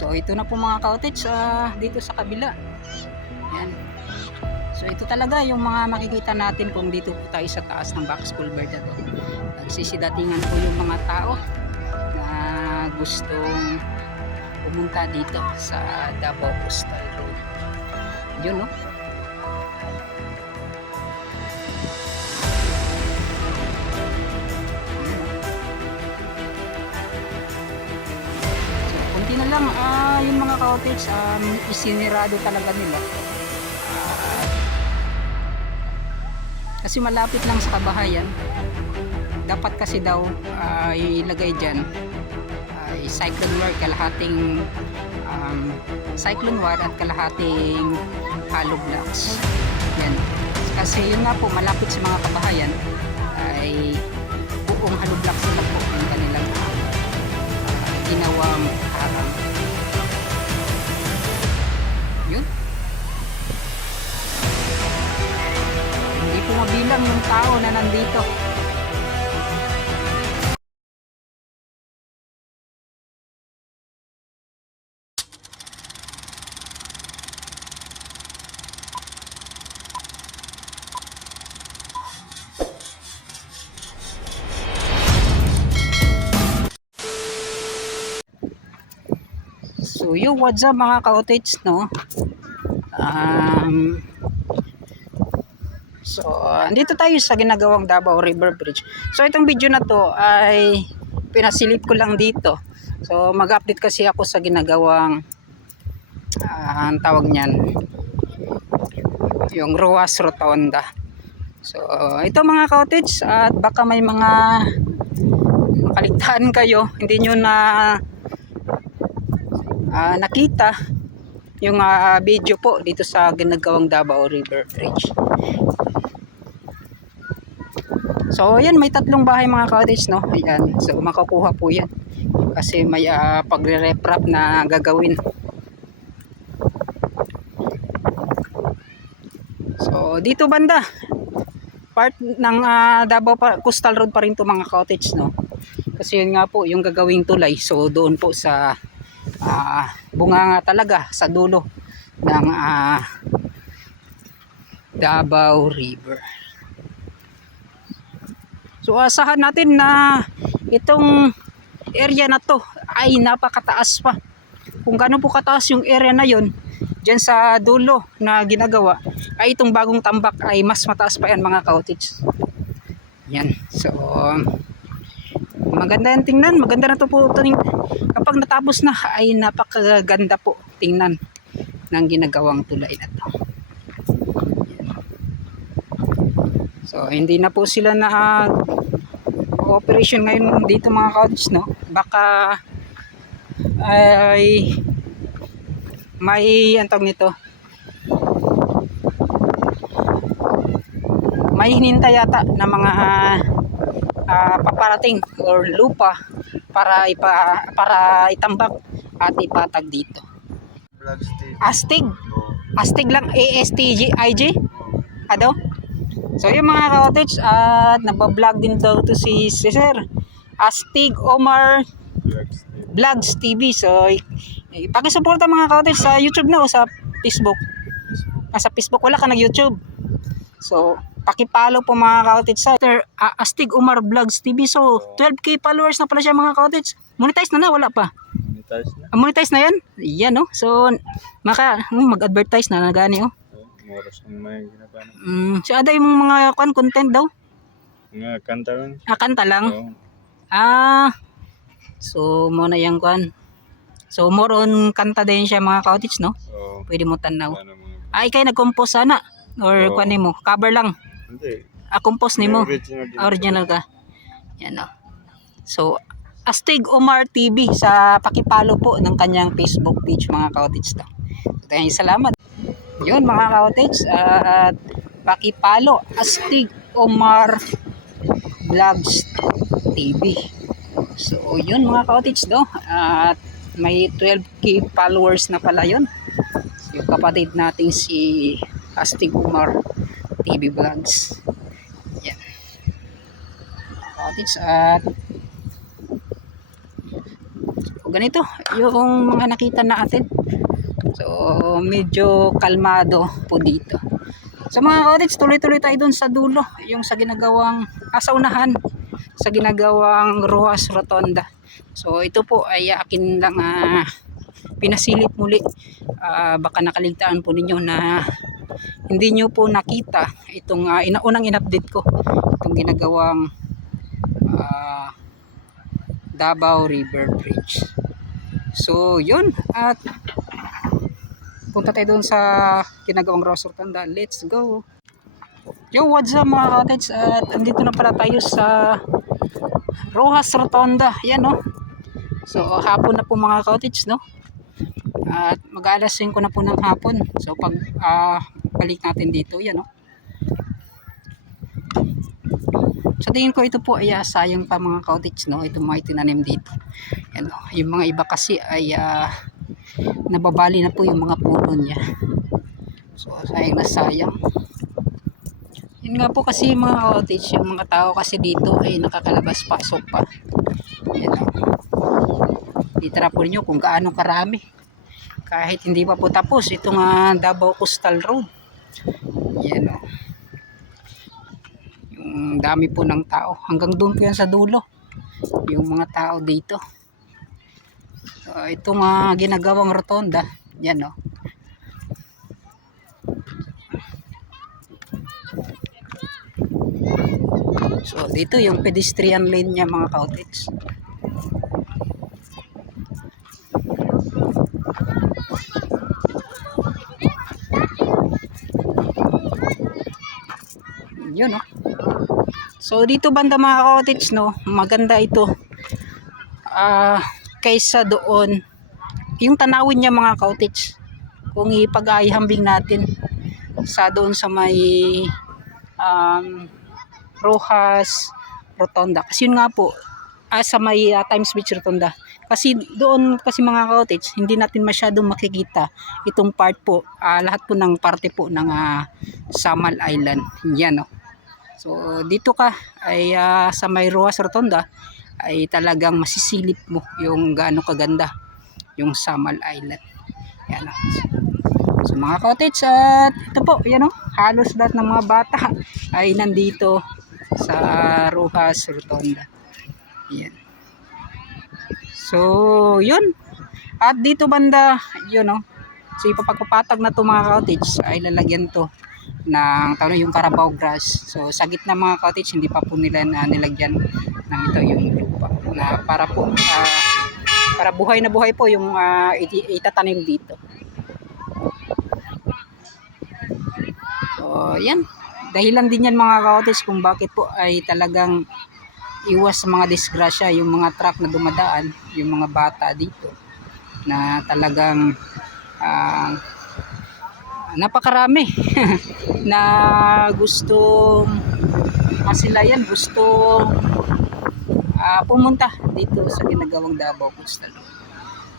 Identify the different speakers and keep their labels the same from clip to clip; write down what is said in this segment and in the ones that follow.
Speaker 1: So ito na po mga cottage ah, dito sa kabila. Yan. So ito talaga yung mga makikita natin kung dito po tayo sa taas ng box culvert na to. Nagsisidatingan po yung mga tao na gustong pumunta dito sa Davao Coastal Road. Yun no? Lang ah, yung mga cottage um, isinirado talaga nila. Kasi malapit lang sa kabahayan. Dapat kasi daw ah, ilagay dyan ay cyclone wire kalahating um, cyclone wire at kalahating hollow blocks. Yan. Kasi yun nga po malapit sa mga kabahayan ay buong hollow blocks nila po ginawang harang. Yun. Hindi po mabilang yung tao na nandito. Yung what's up mga ka-outage no? Um, so andito tayo sa ginagawang Davao River Bridge. So itong video na to ay pinasilip ko lang dito. So mag-update kasi ako sa ginagawang ah, ang tawag niyan yung Ruas Rotonda. So ito mga cottage at baka may mga makaligtaan kayo. Hindi nyo na ah, nakita yung ah, video po dito sa ginagawang Davao River Bridge. So, ayan, may tatlong bahay mga cottage, no? Ayan, so makukuha po yan. Kasi may ah, pagre-reprap na gagawin. So, dito banda, part ng ah, Davao Coastal Road pa rin to mga cottage, no? Kasi yun nga po, yung gagawing tulay. So, doon po sa ah bunganga talaga sa dulo ng ah, Davao River. So asahan natin na itong area na to ay napakataas pa. Kung gaano po kataas yung area na yon dyan sa dulo na ginagawa ay itong bagong tambak ay mas mataas pa yan mga cottage. Yan. So maganda yan tingnan. Maganda na to po tingnan kapag natapos na ay napakaganda po tingnan ng ginagawang tulay na to. So hindi na po sila na operation ngayon dito mga couch no. Baka ay may antong nito. May hinintay yata na mga ah, paparating or lupa para ipa para itambak at ipatag dito.
Speaker 2: Vlogs TV.
Speaker 1: Astig. Astig lang ASTG IG. Ano? So yung mga cottage at nagba-vlog din daw to si, si Sir Astig Omar
Speaker 2: Vlogs TV.
Speaker 1: So pakisuporta mga cottage sa YouTube na o sa Facebook. Ah, sa Facebook wala ka nag YouTube. So pakipalo po mga cottage sa Sir ah, Astig Omar Vlogs TV. So 12k followers na pala siya mga cottage. Monetize na na wala pa.
Speaker 2: Monetize na.
Speaker 1: Ah, monetize na yan? Yan no. So maka hmm, mag-advertise na na gani oh.
Speaker 2: Oh, oras ang may ginagawa.
Speaker 1: Mm, so ada yung mga kwan content daw.
Speaker 2: Nga kanta rin.
Speaker 1: Ah, kanta lang.
Speaker 2: Oo.
Speaker 1: Ah. So mo na yang kwan. So more on kanta din siya mga cottage no.
Speaker 2: Oo.
Speaker 1: Pwede mo tanaw.
Speaker 2: Ano mga...
Speaker 1: Nag-compose sana or
Speaker 2: Oo.
Speaker 1: kwan nimo, cover lang.
Speaker 2: Hindi.
Speaker 1: Ah, compose nimo.
Speaker 2: Original
Speaker 1: Original ka. Yan no. So Astig Omar TV sa pakipalo po ng kanyang Facebook page mga cottage to. Maraming salamat. Yun mga cottage at pakipalo Astig Omar Vlogs TV. So yun mga cottage do at may 12k followers na pala yun. So, yung kapatid nating si Astig Omar TV Vlogs. Yan. Cottage at So ganito yung mga nakita natin. So medyo kalmado po dito. Sa mga cottage, tuloy-tuloy tayo dun sa dulo. Yung sa ginagawang, ah, sa sa ginagawang Rojas Rotonda. So ito po ay akin lang ah, pinasilip muli. Ah, baka nakaligtaan po ninyo na hindi nyo po nakita itong uh, inaunang in-update ko. Itong ginagawang ah, Davao River Bridge. So yun at punta tayo doon sa ginagawang Rojas Rotonda. Let's go! Yo, what's up mga cottage? At andito na pala tayo sa Rojas Rotonda. Yan no. So hapon na po mga cottage no. At mag-alas 5 na po ng hapon. So pag ah, balik natin dito, yan no. Sa tingin ko ito po ay ah, sayang pa mga cottage no. Ito mga itinanim dito. Yan no. Yung mga iba kasi ay ah, nababali na po yung mga puno niya. So sayang na sayang. Yun nga po kasi mga cottage, yung mga tao kasi dito ay nakakalabas pasok pa. Yan o. Itara po ninyo kung gaano karami. Kahit hindi pa po tapos, itong uh, Davao Coastal Road. Yan o. Yung dami po ng tao. Hanggang doon po yan sa dulo. Yung mga tao dito. So, itong uh, ginagawang rotonda. Yan o. So, dito yung pedestrian lane niya mga cottage. Yun, no? So, dito banda mga cottage, no? Maganda ito. Ah, kaysa doon, yung tanawin niya mga cottage, kung ipag-aihambing natin sa doon sa may um, Rojas Rotonda. Kasi yun nga po, ah, sa may ah, Times Beach Rotonda. Kasi doon kasi mga cottage, hindi natin masyadong makikita itong part po, ah, lahat po ng parte po ng ah, Samal Island. Yan no. So dito ka ay ah, sa may Rojas Rotonda ay talagang masisilip mo yung gaano kaganda yung Samal Island. Yan no. So mga cottage at ito po, yan o, halos lahat ng mga bata ay nandito sa Rojas Rotonda. Yan. So, yun. At dito banda, yun o. So, ipapagpapatag na to mga cottage ay lalagyan to ng tawag yung Carabao grass. So, sa gitna mga cottage, hindi pa po nila na nilagyan ng ito yung lupa na para po ah, para buhay na buhay po yung iti- itatanim dito. So, yan. Dahilan din yan mga kaotis kung bakit po ay talagang iwas sa mga disgrasya yung mga truck na dumadaan, yung mga bata dito na talagang ah, napakarami na gusto masilayan, gusto ah, pumunta dito sa ginagawang Davao Coastal.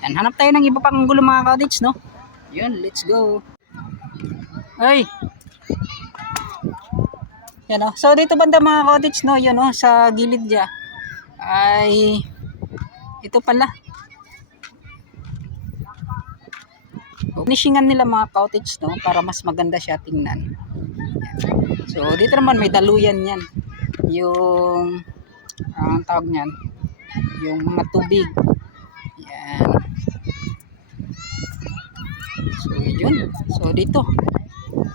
Speaker 1: Yan, hanap tayo ng iba pang gulo mga cottage, no? Yun, let's go. Ay! Yan o. So dito banda mga cottage no, yun o, sa gilid niya ay ito pala. Finishingan nila mga cottage no para mas maganda siya tingnan. So dito naman may daluyan yan. Yung ang tawag niyan, yung mga tubig. Yan. So yun. So dito.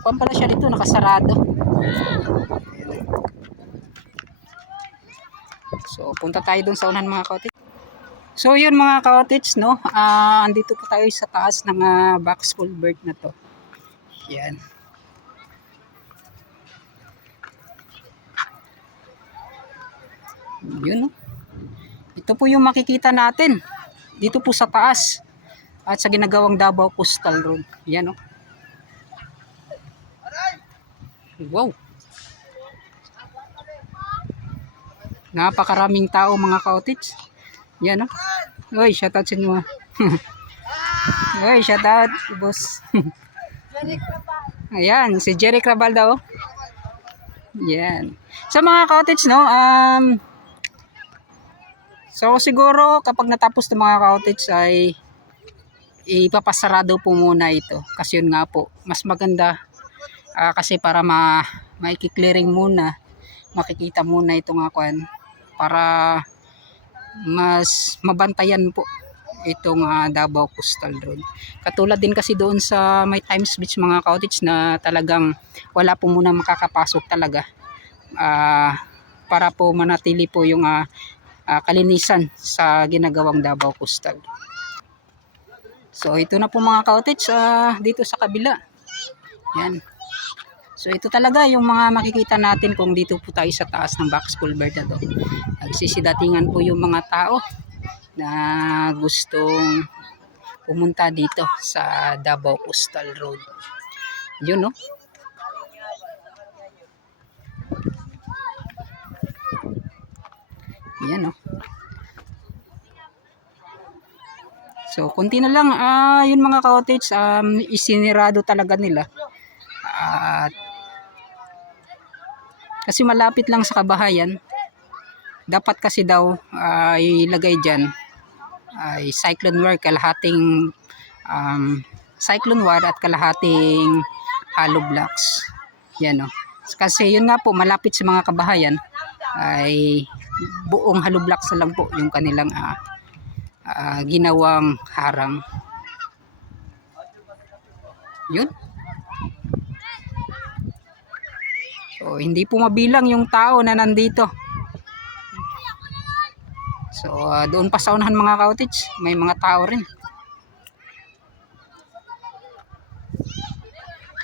Speaker 1: Kuwan pala siya dito nakasarado. So, punta tayo dun sa unahan mga cottage. So, yun mga cottage, no? Ah, andito po tayo sa taas ng uh, box culvert na to. Yan. Yun, no? Ito po yung makikita natin. Dito po sa taas. At sa ginagawang Davao Coastal Road. Yan, no? Wow. Napakaraming tao mga cottage. Yan oh. Oy, shout out sa inyo. ah. Oy, shout out, boss. Ayan, si Jerry Crabal daw. Yan. Sa mga cottage, no, um, So siguro kapag natapos ng mga cottage ay ipapasarado po muna ito. Kasi yun nga po, mas maganda ah, kasi para ma maikiklearing muna, makikita muna ito nga kwan para mas mabantayan po itong ah, Davao Coastal Road. Katulad din kasi doon sa may Times Beach mga cottage na talagang wala po muna makakapasok talaga. Ah, para po manatili po yung ah, ah, kalinisan sa ginagawang Davao Coastal. So ito na po mga cottage ah, dito sa kabila. Yan. So ito talaga yung mga makikita natin kung dito po tayo sa taas ng box culvert na to. Nagsisidatingan po yung mga tao na gustong pumunta dito sa Davao Coastal Road. Yun no. Yan no. So, kunti na lang, ah, yun mga cottage, um, isinirado talaga nila. At, kasi malapit lang sa kabahayan, dapat kasi daw ah, ilagay dyan ay cyclone wire, kalahating um, cyclone wire at kalahating hollow blocks. Yan o. Kasi yun nga po, malapit sa mga kabahayan, ay buong hollow blocks na lang po yung kanilang ah, ah, ginawang harang. Yun. So, hindi po mabilang yung tao na nandito. So, ah, doon pa sa unahan mga cottage, may mga tao rin.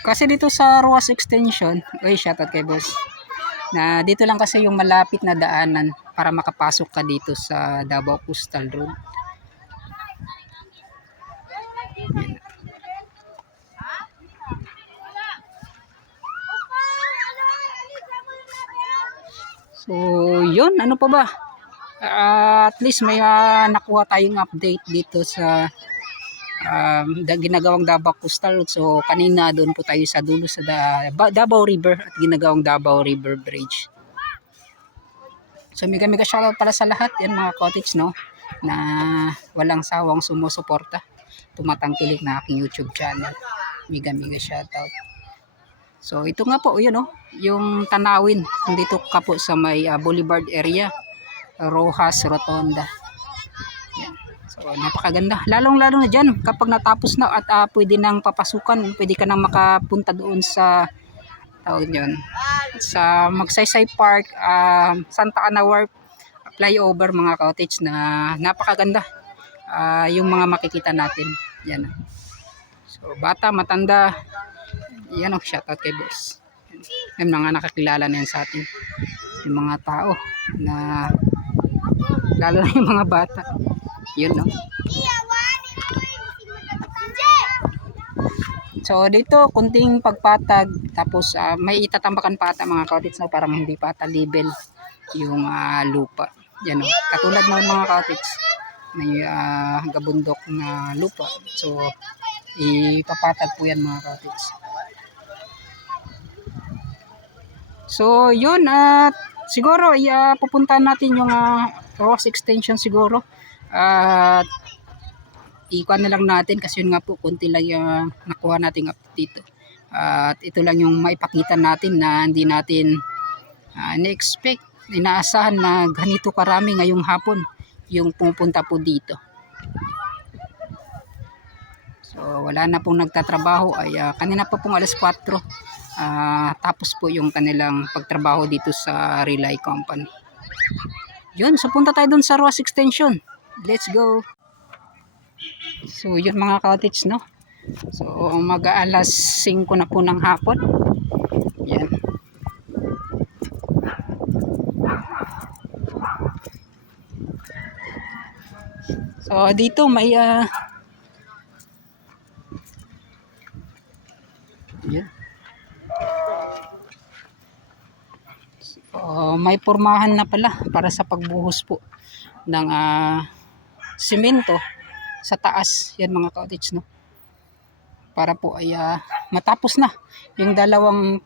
Speaker 1: Kasi dito sa Ruas Extension, ay shoutout kay boss, na dito lang kasi yung malapit na daanan para makapasok ka dito sa Davao Coastal Road. So, yun, ano pa ba? Ah, at least may ah, nakuha tayong update dito sa um, da, ginagawang Davao Coastal. So, kanina doon po tayo sa dulo sa da, Davao River at ginagawang Davao River Bridge. So, mega mega shoutout pala sa lahat yan mga cottage, no? Na walang sawang sumusuporta. Tumatangkilik na aking YouTube channel. Mega mega shoutout. So, ito nga po, yun, no? Yung tanawin. Dito ka po sa may ah, Boulevard area. Rojas Rotonda. Yan. So, napakaganda. Lalong-lalo na dyan, kapag natapos na at ah, pwede nang papasukan, pwede ka nang makapunta doon sa tawag yun, sa Magsaysay Park, ah, Santa Ana Wharf, flyover mga cottage na napakaganda. Ah, yung mga makikita natin. Yan. So, bata, matanda, yan ang shoutout kay boss. Yung mga nakakilala na yan sa atin. Yung mga tao na lalo na yung mga bata. Yun no. So dito kunting pagpatag tapos ah, may itatambakan pa ata mga cottage no parang hindi pa ata level yung ah, lupa. Yan no. Katulad ng mga cottage may ah, gabundok na lupa. So ipapatag po yan mga cottage. So, yun at siguro iya pupuntahan natin yung uh, Ross extension siguro. At ikuan na lang natin kasi yun nga po konti lang yung nakuha nating update dito. At ito lang yung maipakita natin na hindi natin uh, na-expect, inaasahan na ganito karami ngayong hapon yung pumupunta po dito. So wala na pong nagtatrabaho ay ah, kanina pa pong alas 4 ah, tapos po yung kanilang pagtrabaho dito sa Relay Company. Yun, so punta tayo dun sa Roas Extension. Let's go. So yun mga cottage no. So mag alas 5 na po ng hapon. Yan. So dito may ah, Yan. So, may pormahan na pala para sa pagbuhos po ng ah, simento sa taas. Yan mga cottage, no? Para po ay ah, matapos na yung dalawang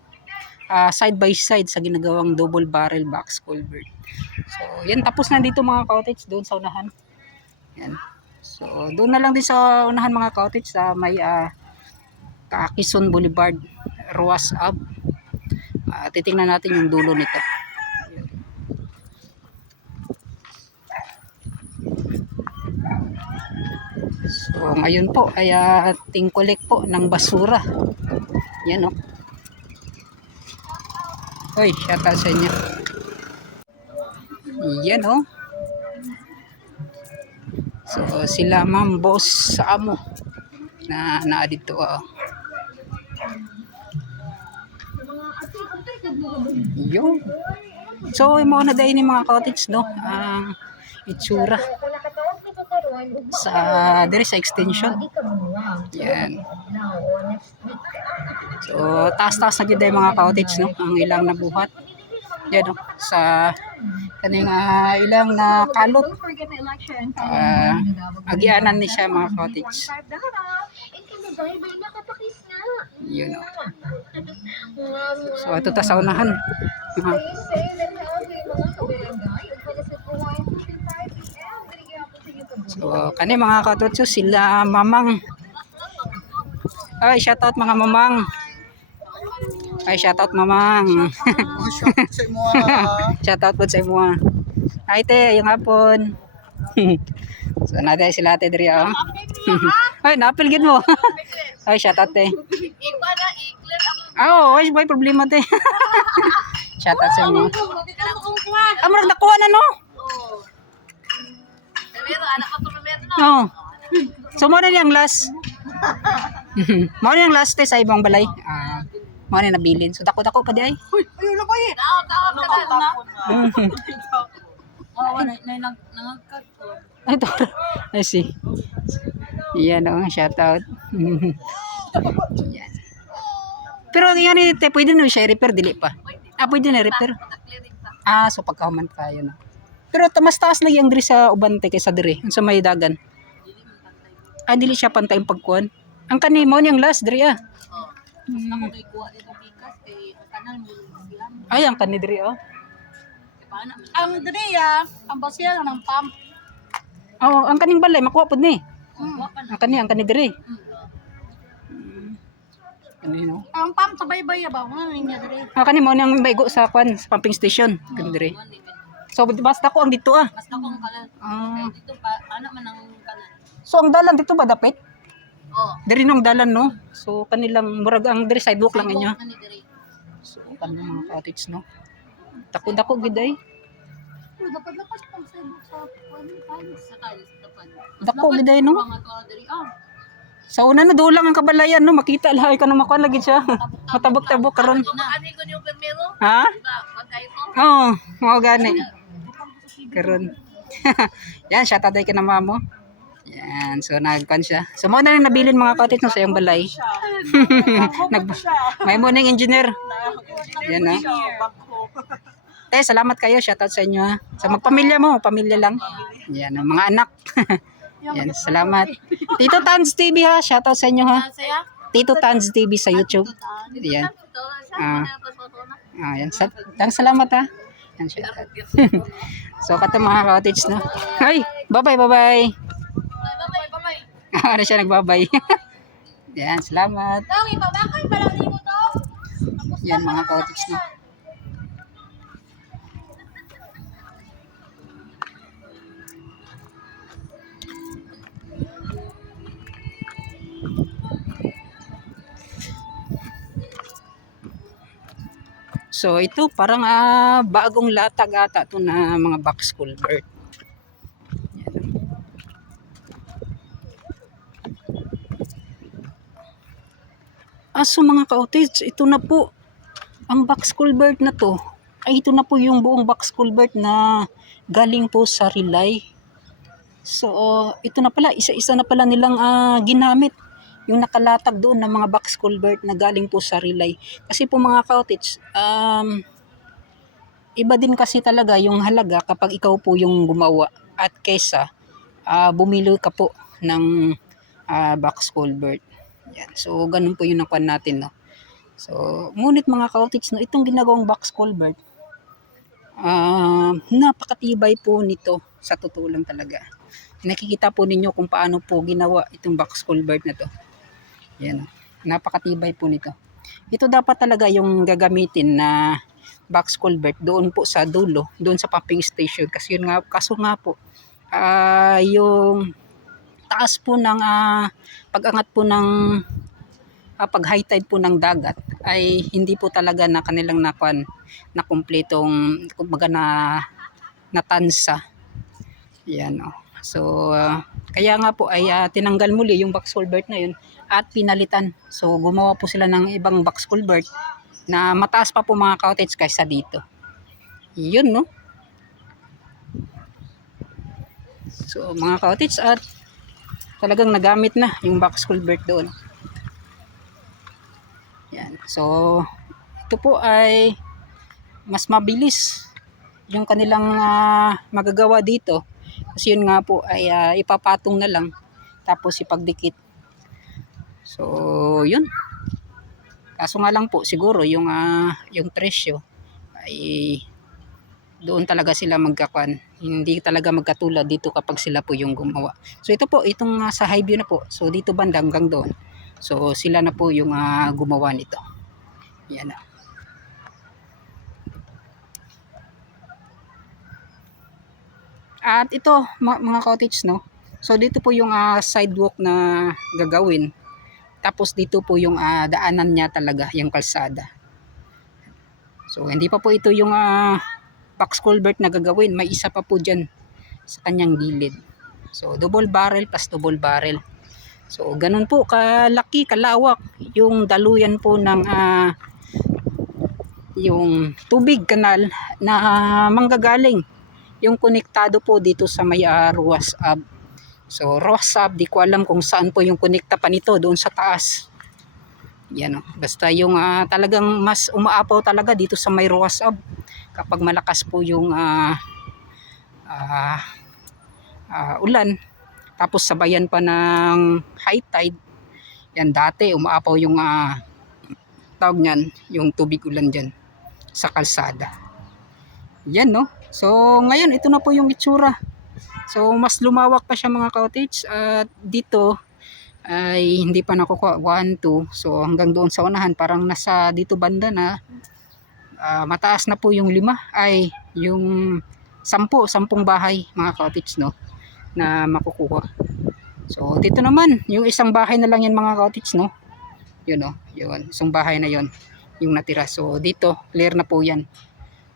Speaker 1: ah, side by side sa ginagawang double barrel box culvert. So, yan tapos na dito mga cottage doon sa unahan. Yan. So, doon na lang din sa unahan mga cottage sa may ah, Kakison Boulevard, Ruas Ave. Ah, titingnan natin yung dulo nito. So, ngayon po ay ah, tingkulik po ng basura. Yan o. Hoy, shout out sa inyo. Yan o. So, sila ma'am boss sa amo na naa dito oh. Yun. So, yung mga naday ni mga cottage, no? Ang itsura sa diri sa extension. Yan. So, taas-taas na yung mga cottage, no? Ang ilang nabuhat. Yan, no? Sa kaning ah, ilang na kalot. Ah, agianan ni siya mga cottage. Yun, no? So, ito ta sa unahan. Mga So, kani mga katotso, sila mamang. Ay, shoutout mga mamang. Ay, shoutout mamang. shoutout po sa imo. ah. Ay, te, yung hapon. so, natin sila ate diri oh. Ay, napilgin mo. Ay, shoutout te. Ah, oh, ay, may problema te. shoutout sa imo. Ah, marag nakuha na no? Oo. So, mo na niyang last. mo na niyang last te sa ibang balay. Ah, mo na nabilin. So, dako-dako pa di ay. Ay, ito. I see. Yan o, shout out. Yan. Pero yan eh, te, pwede na siya repair, dili pa. Ah, pwede na repair. Ah, so pagkahuman tayo na. Pero mas taas lagi ang diri sa ubante kaysa diri, sa may dagan. Ah, dili siya pantay ang pagkuhan. Ang kani mo niyang last diri ah. Hmm. Ay, ang kani diri oh.
Speaker 3: Ang diriya, ang basya ng pump.
Speaker 1: Oh, ang kaning balay makuha pud ni.
Speaker 3: Mm.
Speaker 1: Ang kani, ang kani diri. Kani no.
Speaker 3: Ang pump sa baybay ba? Ano niya diri?
Speaker 1: Ah, kani mo niyang maigo sa kwan, sa pumping station. Kani diri. So, basta ko ang dito ah.
Speaker 3: Mas ka kung kalan.
Speaker 1: Ah.
Speaker 3: Dito pa, ano man ang kanan?
Speaker 1: So, ang dalan dito ba dapit?
Speaker 3: Oh.
Speaker 1: Diri nung dalan no. So, kanilang murag ang diri sidewalk lang inyo.
Speaker 3: Ano?
Speaker 1: So, kanang mga cottage no. Dako-dako gid ay.
Speaker 3: Oh, dapat lapas pang sa sa ano paano sa kalis dapat.
Speaker 1: Dako gid ay no.
Speaker 3: Ah.
Speaker 1: Sa una na dulang ang kabalayan no, makita lahay ka na makuha lagi siya. Matabok-tabok karon.
Speaker 3: Ano ko?
Speaker 1: Ha?
Speaker 3: Ba, pagkay ko.
Speaker 1: Oo, mao gani. Karon. Yan, shout out kay na mamo. Yan, so nagpan siya. So mo na rin nabilin mga cottage no sa iyang balay. Nag May mo ning engineer. Yan na. Eh, salamat kayo. Shout out sa inyo. Sa magpamilya mo, pamilya lang. Yan, mga anak. Yan, salamat. Tito Tans TV ha. Shout out sa inyo ha. Tito Tans TV sa YouTube. Yan. Ah. Ah, yan. Sa salamat ha. Yan, out. so, kato mga cottage no. Ay, bye-bye, bye-bye.
Speaker 3: Bye bye.
Speaker 1: ano siya nagbabay. yan, salamat. Yan mga cottage no. So ito parang ah, bagong latag ata to na mga box culvert. Yan. Aso mga cottage, ito na po ang box culvert na to. Ay ito na po yung buong box culvert na galing po sa relay. So ito na pala, isa-isa na pala nilang ah, ginamit yung nakalatag doon ng mga box culvert na galing po sa relay. Kasi po mga cottage, um, iba din kasi talaga yung halaga kapag ikaw po yung gumawa at kesa ah, bumili ka po ng ah, box culvert. Yan. So, ganun po yung nakuha natin, no? So, ngunit mga cottage, no, itong ginagawang box culvert, ah napakatibay po nito sa totoo lang talaga. Nakikita po ninyo kung paano po ginawa itong box culvert na to. Yan. Napakatibay po nito. Ito dapat talaga yung gagamitin na box culvert doon po sa dulo, doon sa pumping station kasi yun nga kaso nga po ah yung taas po ng ah, pag-angat po ng ah, pag high tide po ng dagat ay hindi po talaga na kanilang nakuan na kumpletong kumbaga na natansa. Yan oh. So ah, kaya nga po ay ah, tinanggal muli yung box culvert na yun at pinalitan. So gumawa po sila ng ibang box culvert na mataas pa po mga cottage kaysa dito. Yun no. So mga cottage at talagang nagamit na yung box culvert doon. Yan. So ito po ay mas mabilis yung kanilang ah, magagawa dito. Kasi yun nga po ay ah, ipapatong na lang tapos ipagdikit. So yun. Kaso nga lang po siguro yung ah, yung presyo ay doon talaga sila magkakuan. Hindi talaga magkatulad dito kapag sila po yung gumawa. So ito po, itong ah, sa high view na po. So dito banda hanggang doon. So sila na po yung ah, gumawa nito. Yan na. At ito ma- mga cottage no. So dito po yung ah, sidewalk na gagawin. Tapos dito po yung ah, daanan niya talaga, yung kalsada. So hindi pa po ito yung ah, box culvert na gagawin. May isa pa po dyan sa kanyang gilid. So double barrel plus double barrel. So ganun po kalaki, kalawak yung daluyan po ng ah, yung tubig kanal na ah, manggagaling yung konektado po dito sa may uh, Ruas Ab. So Ruas Ab, di ko alam kung saan po yung konekta pa nito doon sa taas. Yan o. Basta yung ah, talagang mas umaapaw talaga dito sa may Ruas Ab kapag malakas po yung ah, ah, ah, ulan. Tapos sabayan pa ng high tide. Yan dati umaapaw yung ah, tawag niyan, yung tubig ulan dyan sa kalsada. Yan no. So ngayon ito na po yung itsura. So mas lumawak pa siya mga cottage at dito ay hindi pa nakukuha 1, 2. So hanggang doon sa unahan parang nasa dito banda na ah, mataas na po yung lima ay yung sampu, sampung bahay mga cottage no na makukuha. So dito naman yung isang bahay na lang yan mga cottage no. Yun no, yun, isang bahay na yon yung natira. So dito clear na po yan.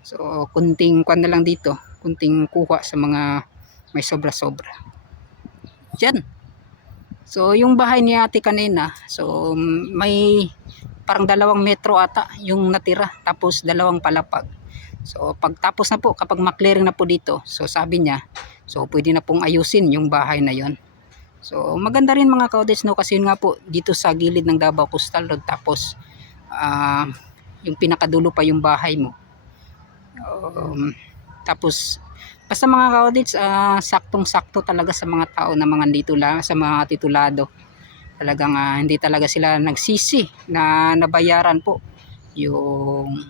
Speaker 1: So, kunting kwan na lang dito. Kunting kuha sa mga may sobra-sobra. Yan. So, yung bahay ni ate kanina, so, may parang dalawang metro ata yung natira. Tapos, dalawang palapag. So, pagtapos na po, kapag maklearing na po dito, so sabi niya, so pwede na pong ayusin yung bahay na yon. So, maganda rin mga cottage no kasi yun nga po dito sa gilid ng Davao Coastal Road tapos ah, yung pinakadulo pa yung bahay mo. Um, tapos basta mga kaudits, ah, saktong-sakto talaga sa mga tao na mga dito lang, sa mga titulado. Talagang ah, hindi talaga sila nagsisi na nabayaran po yung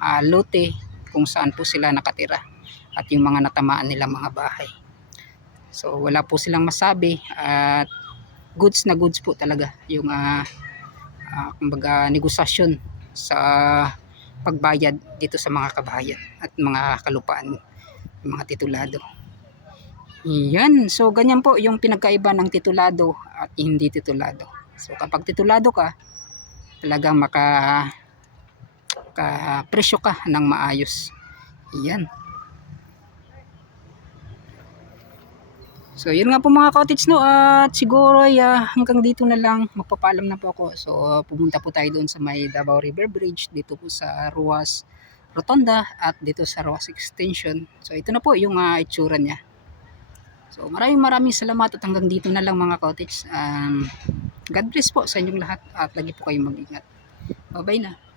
Speaker 1: ah, lote kung saan po sila nakatira at yung mga natamaan nilang mga bahay. So wala po silang masabi at goods na goods po talaga yung ah, ah, kumbaga negosasyon sa pagbayad dito sa mga kabahayan at mga kalupaan ng mga titulado. Yan. So, ganyan po yung pinagkaiba ng titulado at hindi titulado. So, kapag titulado ka, talagang maka ka presyo ka ng maayos. Yan. So, yun nga po mga cottage no. At siguro ay ah, hanggang dito na lang. Magpapalam na po ako. So, pumunta po tayo doon sa may Davao River Bridge. Dito po sa Ruas Rotonda at dito sa Ruas Extension. So, ito na po yung ah, itsura niya. So, maraming maraming salamat at hanggang dito na lang mga cottage. Um, God bless po sa inyong lahat at lagi po kayong mag-ingat. Bye-bye na.